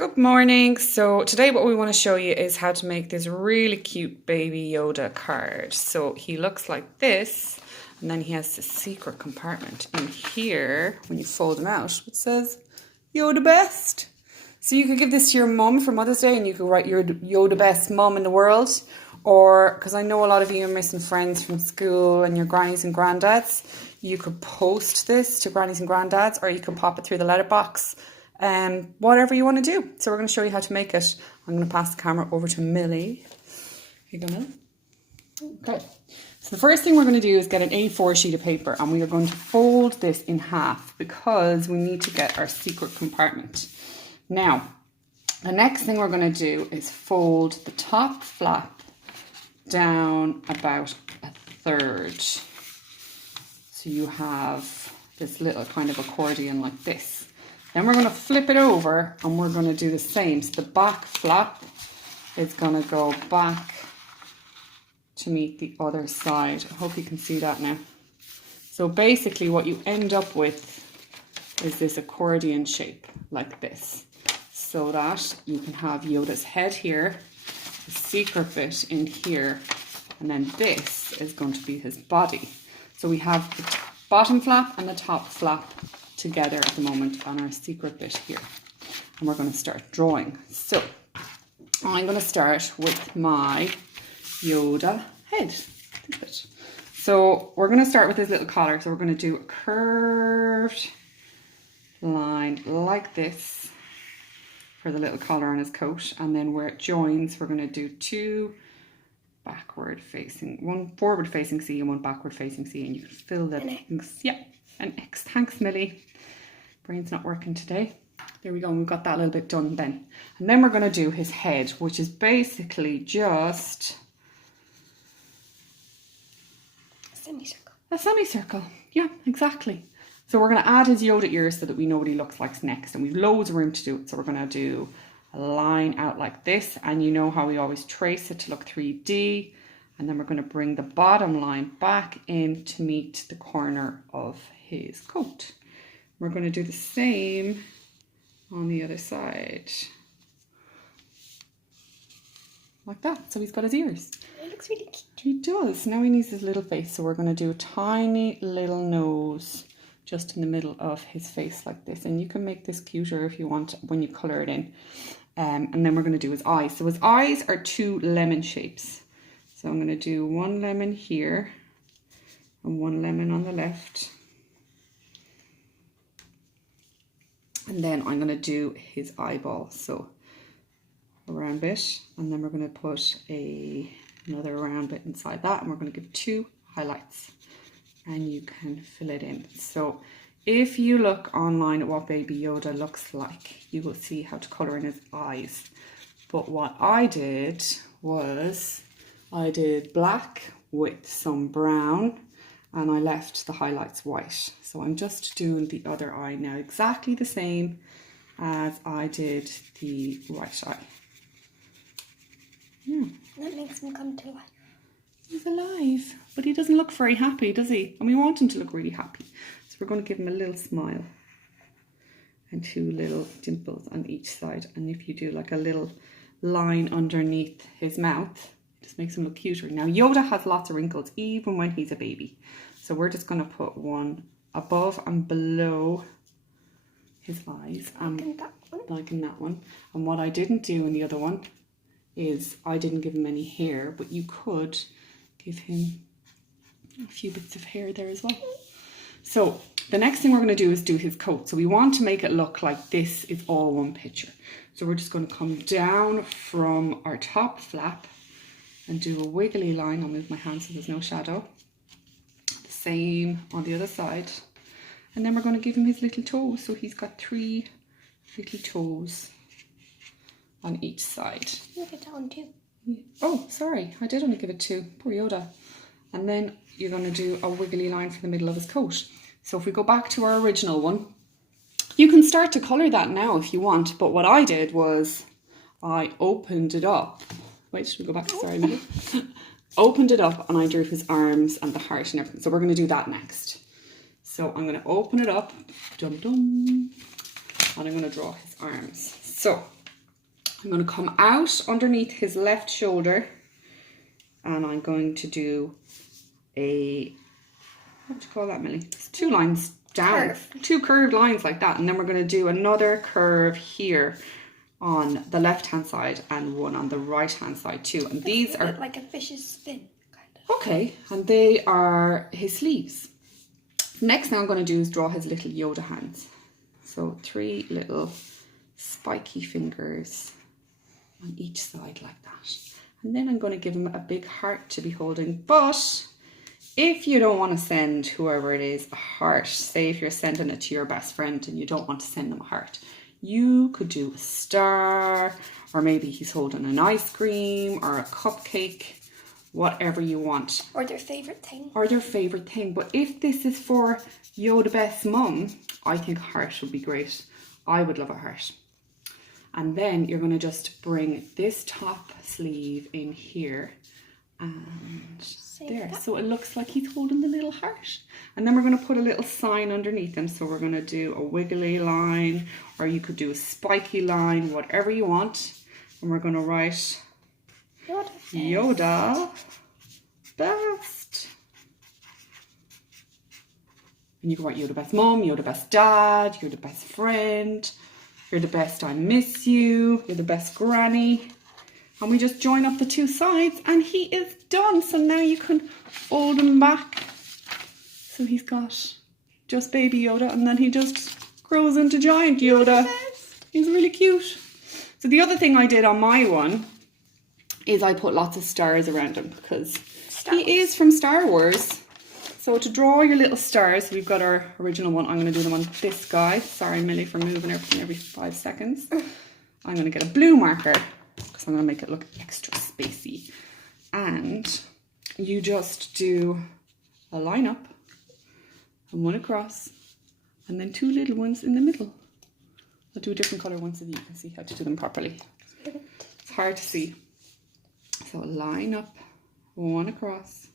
Good morning. So today what we want to show you is how to make this really cute Baby Yoda card. So he looks like this, and then he has this secret compartment in here. When you fold him out, it says Yoda Best. So you could give this to your mum for Mother's Day and you could write your Yoda Best mum in the world. Or, because I know a lot of you are missing friends from school and your grannies and granddads, you could post this to grannies and granddads, or you can pop it through the letterbox. Whatever you want to do. So we're going to show you how to make it. I'm going to pass the camera over to Millie. Here you go, Millie. Okay. So the first thing we're going to do is get an A4 sheet of paper, and we are going to fold this in half because we need to get our secret compartment. Now, the next thing we're going to do is fold the top flap down about a third. So you have this little kind of accordion like this. Then we're going to flip it over and we're going to do the same. So the back flap is going to go back to meet the other side. I hope you can see that now. So basically what you end up with is this accordion shape like this. So that you can have Yoda's head here, the secret bit in here, and then this is going to be his body. So we have the bottom flap and the top flap together at the moment on our secret bit here, and we're going to start drawing. So I'm going to start with my Yoda head, this bit. So we're going to start with his little collar. So we're going to do a curved line like this for the little collar on his coat, and then where it joins we're going to do two backward facing, one forward facing C and one backward facing C, and you can fill the X. Yeah, an X. Thanks, Millie. Brain's not working today. There we go, and we've got that little bit done then. And then we're going to do his head, which is basically just a semicircle. A semicircle, yeah, exactly. So we're going to add his Yoda ears so that we know what he looks like next, and we've loads of room to do it. So we're going to do a line out like this, and you know how we always trace it to look 3D, and then we're going to bring the bottom line back in to meet the corner of his coat. We're going to do the same on the other side. Like that. So he's got his ears. It looks really cute. He does. Now he needs his little face. So we're going to do a tiny little nose just in the middle of his face like this. And you can make this cuter if you want when you colour it in. And then we're going to do his eyes. So his eyes are two lemon shapes. So I'm going to do one lemon here and one lemon on the left. And then I'm going to do his eyeball, so a round bit, and then we're going to put another round bit inside that, and we're going to give two highlights, and you can fill it in. So if you look online at what Baby Yoda looks like, you will see how to colour in his eyes. But what I did was I did black with some brown, and I left the highlights white. So I'm just doing the other eye now, exactly the same as I did the right eye. Yeah. That makes him come to life. He's alive, but he doesn't look very happy, does he? And we want him to look really happy. So we're going to give him a little smile and two little dimples on each side. And if you do like a little line underneath his mouth, it just makes him look cuter. Now Yoda has lots of wrinkles even when he's a baby. So we're just going to put one above and below his eyes. Like in that one. And what I didn't do in the other one is I didn't give him any hair, but you could give him a few bits of hair there as well. So the next thing we're going to do is do his coat. So we want to make it look like this is all one picture. So we're just going to come down from our top flap and do a wiggly line. I'll move my hand so there's no shadow. The same on the other side. And then we're going to give him his little toes. So he's got 3 little toes on each side. You get that one too. Oh, sorry. I did only give it 2. Poor Yoda. And then you're going to do a wiggly line for the middle of his coat. So if we go back to our original one, you can start to colour that now if you want. But what I did was I opened it up. Wait, should we go back? Sorry, Millie. Opened it up and I drew his arms and the heart and everything. So we're going to do that next. So I'm going to open it up. Dum dum. And I'm going to draw his arms. So I'm going to come out underneath his left shoulder, and I'm going to do a, what do you call that, Millie? It's 2 lines down. Curve. 2 curved lines like that. And then we're going to do another curve here on the left hand side and one on the right hand side too. And these are like a fish's fin, kind of. okay, and they are his sleeves. Next thing I'm going to do is draw his little Yoda hands. So 3 little spiky fingers on each side like that. And then I'm going to give him a big heart to be holding. But if you don't want to send whoever it is a heart, say if you're sending it to your best friend and you don't want to send them a heart, you could do a star, or maybe he's holding an ice cream or a cupcake, whatever you want. Or their favourite thing. Or their favourite thing. But if this is for Yoda Best Mum, I think a heart would be great. I would love a heart. And then you're going to just bring this top sleeve in here and there. So it looks like he's holding the little heart. And then we're going to put a little sign underneath him. So we're going to do a wiggly line, or you could do a spiky line, whatever you want. And we're going to write Yoda Best. And you can write Yoda Best Mom, Yoda Best Dad, you're the best friend, you're the best I miss you, you're the best granny. And we just join up the 2 sides and he is done. So now you can fold him back. So he's got just Baby Yoda, and then he just grows into giant Yoda. He's really cute. So the other thing I did on my one is I put lots of stars around him because he is from Star Wars. So to draw your little stars, we've got our original one. I'm going to do them on this guy. Sorry, Millie, for moving everything every 5 seconds. I'm going to get a blue marker because I'm going to make it look extra spacey. And you just do a line up and 1 across, and then 2 little ones in the middle. I'll do a different colour one so that you can see how to do them properly. It's hard to see. So line up, 1 across,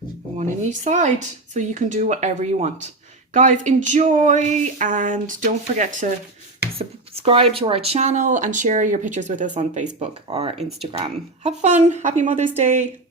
1 in each side. So you can do whatever you want. Guys, enjoy, and don't forget to subscribe to our channel and share your pictures with us on Facebook or Instagram. Have fun. Happy Mother's Day.